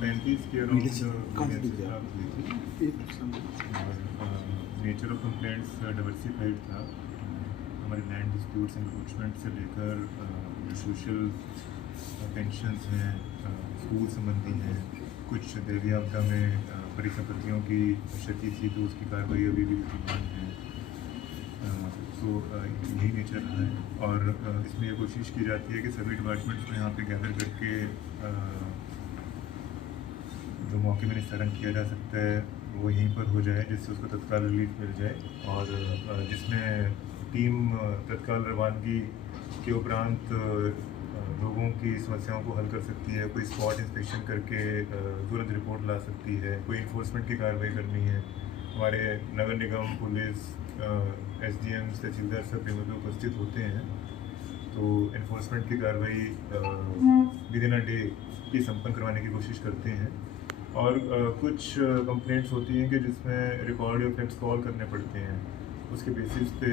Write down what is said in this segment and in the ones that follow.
35 के around nature of complaints diversified था। हमारे लैंड डिस्प्यूट्स एनक्रोचमेंट से लेकर जो सोशल टेंशन्स हैं, स्कूल संबंधी हैं, कुछ दैवीय आपदा में परिसंपत्तियों की क्षति थी तो उसकी कार्रवाई अभी भी विद्यमान है। तो यही नेचर है और इसमें ये कोशिश की जाती है कि सभी डिपार्टमेंट्स को यहाँ पे गैदर करके जो मौके में निस्तारण किया जा सकता है वो यहीं पर हो जाए, जिससे उसको तत्काल रिलीफ मिल जाए और जिसमें टीम तत्काल रवानगी के उपरांत लोगों की समस्याओं को हल कर सकती है, कोई स्पॉट इंस्पेक्शन करके तुरंत रिपोर्ट ला सकती है, कोई इन्फोर्समेंट की कार्रवाई करनी है। हमारे नगर निगम, पुलिस, SDM, तहसीलदार सब टीमों में उपस्थित होते हैं, तो इन्फोर्समेंट की कार्रवाई विद इन अ डे की संपन्न करवाने की कोशिश करते हैं। और कुछ कंप्लेंट्स होती हैं कि जिसमें रिकॉर्ड या फैक्ट्स कॉल करने पड़ते हैं, उसके बेसिस पे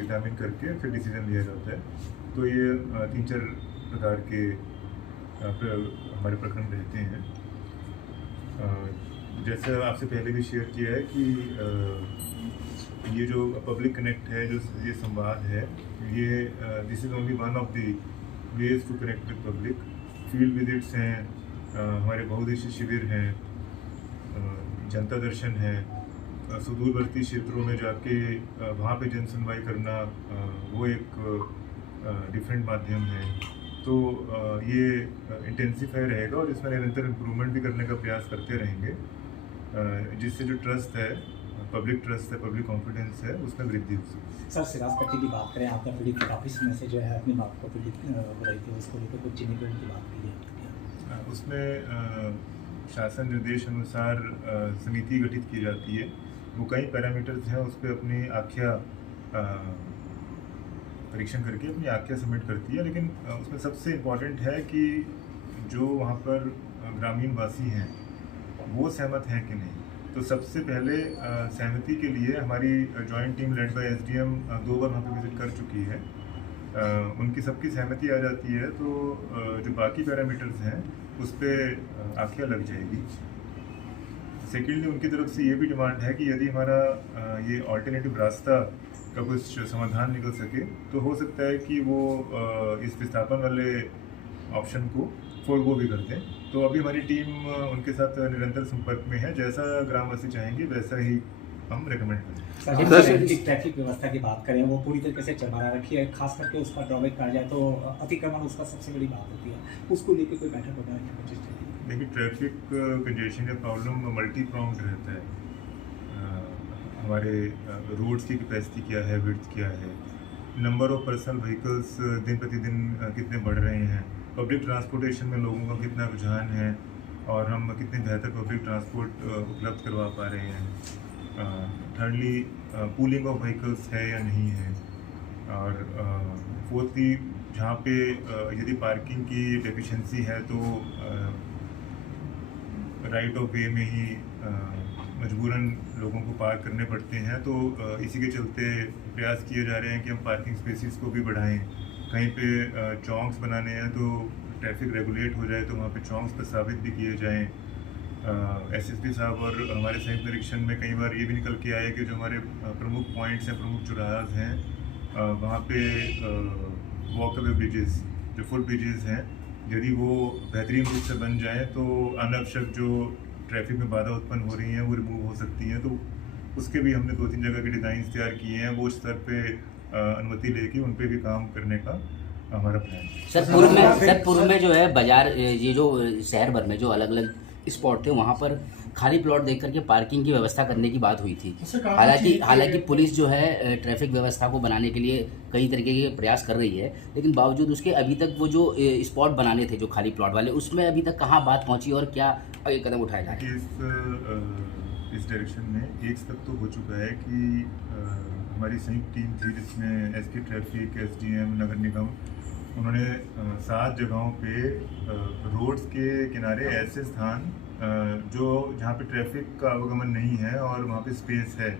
एग्जामिन करके फिर डिसीजन लिया जाता है। तो ये 3-4 प्रकार के हमारे प्रकरण रहते हैं। जैसे आपसे पहले भी शेयर किया है कि ये जो पब्लिक कनेक्ट है, जो ये संवाद है, ये this is only one of the ways to connect with public. Field visits हैं, हमारे बहुउद्देशीय शिविर हैं, जनता दर्शन है, सुदूरवर्ती क्षेत्रों में जाके वहाँ पे जन सुनवाई करना, वो एक डिफरेंट माध्यम है। तो ये इंटेंसिफाई रहेगा और इसमें निरंतर इम्प्रूवमेंट भी करने का प्रयास करते रहेंगे, जिससे जो ट्रस्ट है, पब्लिक ट्रस्ट है, पब्लिक कॉन्फिडेंस है, उसमें वृद्धि हो सकती है। सर, सिराजपट्टी की बात करें, आपने पीड़ित काफ़ी समय से जो है अपनी बात को पीड़ित हो रही थी, उसको लेकर कुछ जिम्मेदारी की बात की है उसमें शासन निर्देश अनुसार समिति गठित की जाती है। वो कई पैरामीटर्स हैं, उस पर अपनी आख्या परीक्षण करके अपनी आख्या सबमिट करती है। लेकिन उसमें सबसे इम्पॉर्टेंट है कि जो वहाँ पर ग्रामीण वासी हैं वो सहमत हैं कि नहीं। तो सबसे पहले सहमति के लिए हमारी joint team led by SDM 2 बार वहाँ पर विजिट कर चुकी है। उनकी सबकी सहमति आ जाती है तो जो बाकी पैरामीटर्स हैं उस पर आख्या लग जाएगी। सेकेंडली, उनकी तरफ से ये भी डिमांड है कि यदि हमारा ये ऑल्टरनेटिव रास्ता का कुछ समाधान निकल सके तो हो सकता है कि वो इस विस्थापन वाले ऑप्शन को फोरगो भी कर दें। तो अभी हमारी टीम उनके साथ निरंतर संपर्क में है, जैसा ग्रामवासी चाहेंगे वैसा ही हम रेकमेंड करें। ट्रैफिक व्यवस्था की बात करें, वो पूरी तरीके से चरमरा रखी है, खास करके उसका ड्रॉबैक कहा जाए तो अतिक्रमण उसका सबसे बड़ी बात होती है। उसको लेकर कोई बैठक होना है? देखिए, ट्रैफिक कंजेशन का प्रॉब्लम मल्टी प्रॉन्ग्ड रहता है। हमारे रोड्स की कैपेसिटी क्या है, विड्थ क्या है, नंबर ऑफ पर्सनल व्हीकल्स दिन प्रतिदिन कितने बढ़ रहे हैं, पब्लिक ट्रांसपोर्टेशन में लोगों का कितना रुझान है और हम कितने बेहतर पब्लिक ट्रांसपोर्ट उपलब्ध करवा पा रहे हैं। थर्डली, पूलिंग ऑफ व्हीकल्स है या नहीं है। और फोर्थली, जहाँ पे यदि पार्किंग की डेफिशिएंसी है तो राइट ऑफ वे में ही मजबूरन लोगों को पार्क करने पड़ते हैं। तो इसी के चलते प्रयास किए जा रहे हैं कि हम पार्किंग स्पेसिस को भी बढ़ाएं। कहीं पे चौंक्स बनाने हैं तो ट्रैफिक रेगुलेट हो जाए तो वहाँ पे चौंक्स प्रस्तावित भी किए जाएं। SSP साहब और हमारे संयुक्त निरीक्षण में कई बार ये भी निकल के आए कि जो हमारे प्रमुख पॉइंट्स हैं, प्रमुख चौराहे हैं, वहाँ पे वॉकअवे ब्रिजेस, जो फुट ब्रिजेस हैं, यदि वो बेहतरीन रूप से बन जाएँ तो अनावश्यक जो ट्रैफिक में बाधा उत्पन्न हो रही हैं वो रिमूव हो सकती हैं। तो उसके भी हमने 2-3 जगह के डिज़ाइंस तैयार किए हैं। वो स्तर पे अनुमति लेके उन पे भी काम करने का हमारा प्लान है। सर, पूर्व में जो है बाजार, ये जो शहर भर में जो अलग अलग स्पॉट थे वहाँ पर खाली प्लॉट देख करके पार्किंग की व्यवस्था करने की बात हुई थी। हालांकि पुलिस जो है ट्रैफिक व्यवस्था को बनाने के लिए कई तरीके के प्रयास कर रही है, लेकिन बावजूद उसके अभी तक वो जो स्पॉट बनाने थे जो खाली प्लॉट वाले, उसमें अभी तक कहाँ बात पहुँची और क्या आगे कदम उठाया जाए? इस डायरेक्शन में एक स्टेप तो हो चुका है कि हमारी संयुक्त टीम थी जिसमें SP ट्रैफिक, SDM, नगर निगम, उन्होंने 7 जगहों पे रोड्स के किनारे ऐसे स्थान जो जहाँ पे ट्रैफिक का आवागमन नहीं है और वहाँ पे स्पेस है,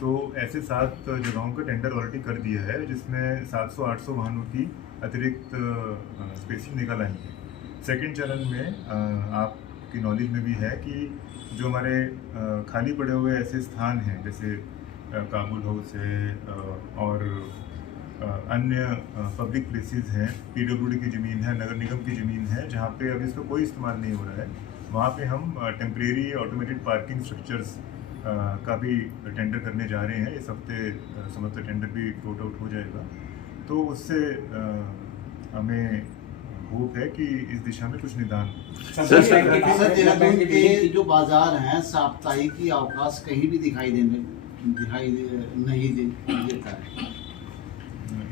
तो ऐसे 7 जगहों का टेंडर ऑलरेडी कर दिया है, जिसमें 700-800 वाहनों की अतिरिक्त स्पेसिंग निकल आई है। सेकेंड चरण में आप आपकी नॉलेज में भी है कि जो हमारे खाली पड़े हुए ऐसे स्थान हैं जैसे काबुल हाउस है और अन्य पब्लिक प्लेसेस हैं, पीडब्ल्यूडी की ज़मीन है, नगर निगम की ज़मीन है, जहाँ पे अभी इसका कोई इस्तेमाल नहीं हो रहा है, वहाँ पे हम टेम्परेरी ऑटोमेटेड पार्किंग स्ट्रक्चर्स का भी टेंडर करने जा रहे हैं। इस हफ्ते समझते टेंडर भी फ्लोट आउट हो जाएगा, तो उससे हमें होप है कि इस दिशा में कुछ निदान। सर देहरादून के जो बाजार हैं साप्ताहिक की अवकाश कहीं भी दिखाई नहीं देता है।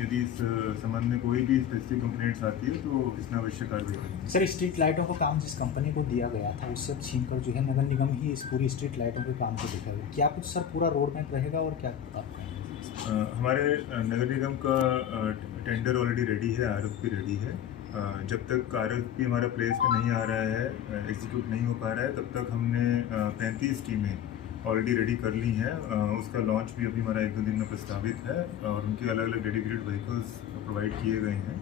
यदि इस संबंध में कोई भी स्पेसिफिक कंप्लेंट्स आती है तो इसमें आवश्यक कार्रवाई करेंगे। सर स्ट्रीट लाइटों का काम जिस कंपनी को दिया गया था उससे छीनकर जो है नगर निगम ही इस पूरी स्ट्रीट लाइटों के काम को देखेगा, क्या कुछ सर पूरा रोड मैप रहेगा और क्या हमारे नगर निगम का टेंडर ऑलरेडी रेडी है, RFP रेडी है। जब तक RFP हमारा प्लेस में नहीं आ रहा है, एग्जीक्यूट नहीं हो पा रहा है, तब तक हमने 35 टीमें ऑलरेडी रेडी कर ली हैं। उसका लॉन्च भी अभी हमारा 1-2 दिन में प्रस्तावित है और उनके अलग अलग डेडिकेटेड व्हीकल्स प्रोवाइड किए गए हैं।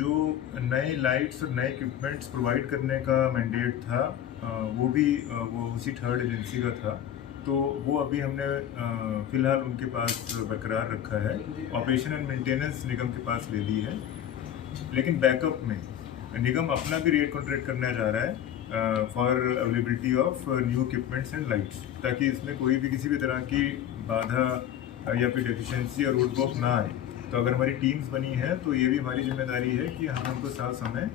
जो नए लाइट्स और नए इक्विपमेंट्स प्रोवाइड करने का मैंडेट था वो उसी थर्ड एजेंसी का था, तो वो अभी हमने फ़िलहाल उनके पास बरकरार रखा है। ऑपरेशन एंड मेंटेनेंस निगम के पास ले ली है, लेकिन बैकअप में निगम अपना भी रेट कॉन्ट्रैक्ट करना जा रहा है for availability of new equipments and lights, ताकि इसमें कोई भी किसी भी तरह की बाधा या फिर डेफिशिएंसी और रोड ब्लॉक ना आए। तो अगर हमारी टीम्स बनी है तो ये भी हमारी जिम्मेदारी है कि हम उनको साथ समय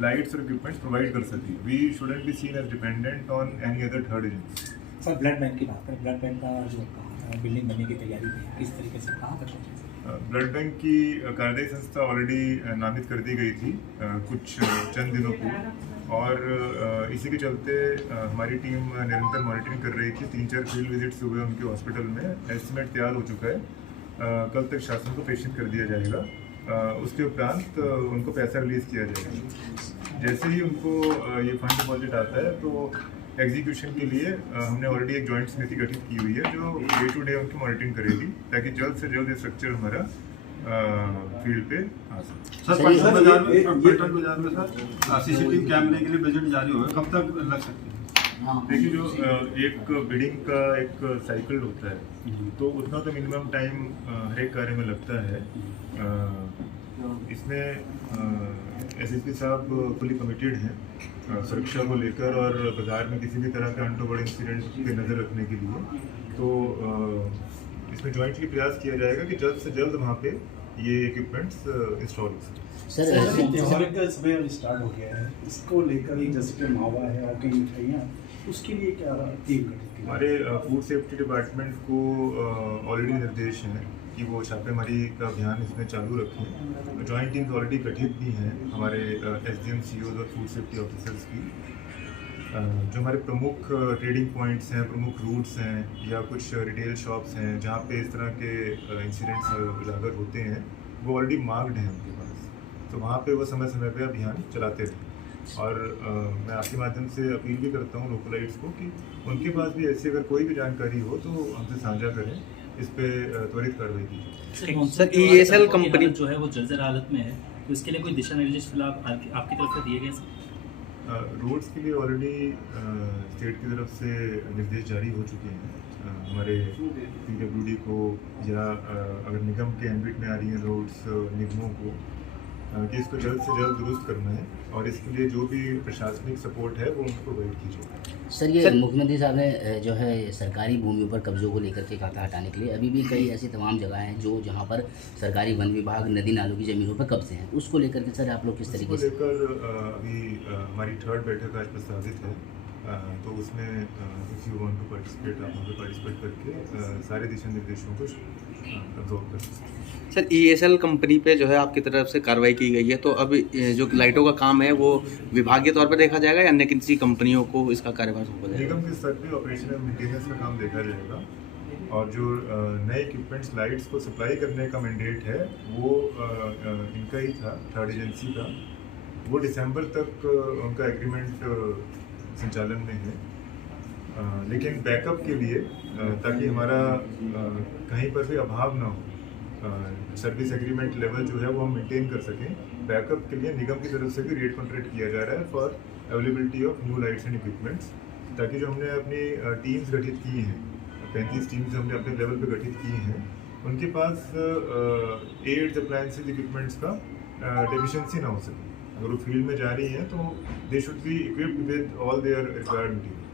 लाइट्स और इक्विपमेंट्स प्रोवाइड कर सकें। We shouldn't be seen as dependent on any other third agency. Sir blood bank की बात करें, ब्लड बैंक का जो बिल्डिंग बनने की तैयारी है किस तरीके से कहाँ तक पहुँची? ब्लड बैंक की कार्यदायी संस्था ऑलरेडी नामित कर दी गई थी कुछ चंद दिनों पूर्व, और इसी के चलते हमारी टीम निरंतर मॉनिटरिंग कर रही थी। 3-4 फील्ड विजिट्स हुए उनके हॉस्पिटल में, एस्टिमेट तैयार हो चुका है। कल तक शासन को पेश कर दिया जाएगा, उसके उपरांत उनको पैसा रिलीज़ किया जाएगा। जैसे ही उनको ये फंड डिपॉजिट आता है तो एग्जीक्यूशन के लिए हमने ऑलरेडी एक जॉइंट समिति गठित की हुई है जो डे टू डे उनकी मॉनिटरिंग करेगी, ताकि जल्द से जल्द ये स्ट्रक्चर हमारा फील्ड पे आ सके। सर पलटन बाजार में सर CCTV कैमरे के लिए बजट जारी होगा, कब तक लग सकते हैं? देखिए, जो एक बिडिंग का एक साइकिल होता है तो उतना तो मिनिमम टाइम हर एक कार्य में लगता है। इसमें SSP साहब फुली कमिटेड हैं सुरक्षा को लेकर और बाजार में किसी भी तरह का अनटोवर्ड इंसिडेंट पे नज़र रखने के लिए। तो इसमें जॉइंटली प्रयास किया जाएगा कि जल्द से जल्द वहाँ पे ये इक्विपमेंट्स इंस्टॉल हो सकें। सर त्योहार का समय स्टार्ट हो गया है, इसको लेकर जैसे कि मावा है और कई मिठाइयाँ, उसके लिए क्या टीम गठित की? हमारे फूड सेफ्टी डिपार्टमेंट को ऑलरेडी निर्देश हैं कि वो छापेमारी का अभियान इसमें चालू रखें। जॉइंट टीम्स ऑलरेडी गठित भी हैं हमारे SDM COs और फूड सेफ्टी ऑफिसर्स की। जो हमारे प्रमुख ट्रेडिंग पॉइंट्स हैं, प्रमुख रूट्स हैं या कुछ रिटेल शॉप्स हैं जहाँ पे इस तरह के इंसिडेंट्स उजागर होते हैं, वो ऑलरेडी मार्क्ड हैं उनके पास, तो वहाँ पे वो समय समय पे अभियान चलाते थे। और मैं आपके माध्यम से अपील भी करता हूँ लोकलाइट्स को कि उनके पास भी ऐसी अगर कोई भी जानकारी हो तो हमसे साझा करें, इस पे त्वरित कार्रवाई कीजिए। सर ESL कंपनी जो है वो जर्जर हालत में है, तो इसके लिए कोई दिशा निर्देश फिलहाल आपकी तरफ से दिए गए? रोड्स के लिए ऑलरेडी स्टेट की तरफ से निर्देश जारी हो चुके हैं हमारे PWD को, या अगर निगम के एम्बिट में आ रही हैं रोड्स निगमों को, कि इसको जल्द से जल्द दुरुस्त करना है और इसके लिए जो भी प्रशासनिक सपोर्ट है वो उनको प्रोवाइड कीजिए। सर ये मुख्यमंत्री साहब ने जो है सरकारी भूमियों पर कब्जों को लेकर के कहा था हटाने के लिए, अभी भी कई ऐसी तमाम जगह हैं जो जहां पर सरकारी वन विभाग नदी नालों की ज़मीनों पर कब्जे हैं, उसको लेकर के सर आप लोग किस तरीके से? लेकर अभी हमारी 3rd बैठक आज प्रस्तावित है, तो उसमें if you want to participate आप वहाँ पे पार्टिसिपेट करके सारे दिशा निर्देशों को अब्जॉर्व कर सकते हैं। सर ESL कंपनी पे जो है आपकी तरफ से कार्रवाई की गई है, तो अब जो लाइटों का काम है वो विभागीय तौर पर देखा जाएगा या अन्य किसी कंपनियों को इसका कार्यभार सौंपा जाएगा? निगम के स्तर पे ऑपरेशन एंड मेंटेनेंस का काम देखा जाएगा, और जो नए इक्विपमेंट्स लाइट्स को सप्लाई करने का मैंडेट है वो इनका ही था, थर्ड एजेंसी का। वो दिसंबर तक उनका एग्रीमेंट संचालन में है, लेकिन बैकअप के लिए ताकि हमारा कहीं पर भी अभाव ना हो, सर्विस एग्रीमेंट लेवल जो है वो हम मेंटेन कर सकें, बैकअप के लिए निगम की तरफ से भी रेट कॉन्ट्रैक्ट किया जा रहा है for availability of new lights and equipments, ताकि जो हमने अपनी टीम्स गठित की हैं, 35 टीम्स हमने अपने लेवल पे गठित की हैं, उनके पास एड्स अप्लायंसेज इक्विपमेंट्स का डेफिशिएंसी ना हो सके। अगर वो फील्ड में जा रही हैं तो they should be equipped with all their required material.